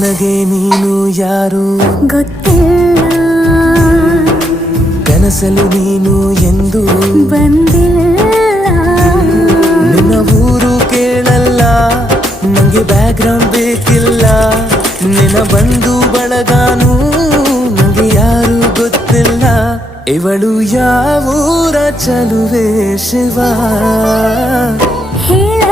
ನನಗೆ ನೀನು ಯಾರು ಗೊತ್ತಿಲ್ಲ, ಕನಸಲು ನೀನು ಎಂದು ಬಂದಿಲ್ಲ. ನಿನ್ನ ಊರು ಕೇಳಲ್ಲ, ನಂಗೆ ಬ್ಯಾಕ್ಗ್ರೌಂಡ್ ಬೇಕಿಲ್ಲ. ನಿನ್ನ ಬಂಧು ಬಳಗಾನು ನಂಗೆ ಯಾರು ಗೊತ್ತಿಲ್ಲ. ಇವಳು ಯಾವೂರ ಚಲುವೆ ಶಿವ ಹೇಳ